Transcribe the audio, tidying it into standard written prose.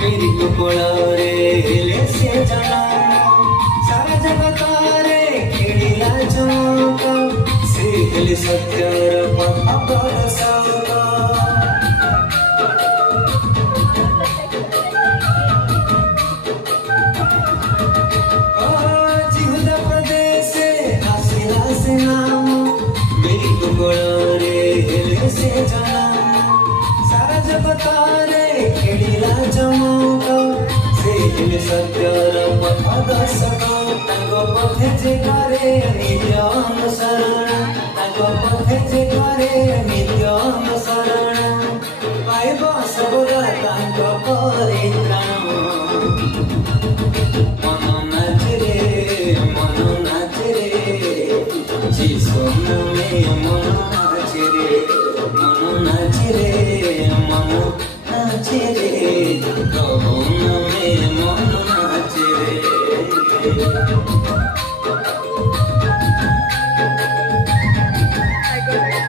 मेरी कुकुड़े ले से जाना सारा जगत रे खेड़ीला चौका से दिल सत्यर अपराध साका जिहुदा प्रदेश आसिला से नाम मेरी कुकुड़े ले से जाना सारा जगत खेड़ीला चमका से दिल सत्यर पद सका ताको पथे जे करे नित्य अनुसरण ताको पथे जे करे नित्य अनुसरण पाइब सबरा ताको परित्राण मन नाच रे जीसु नामे मन नाच रे मन नाच रे मन नाच रे प्रभु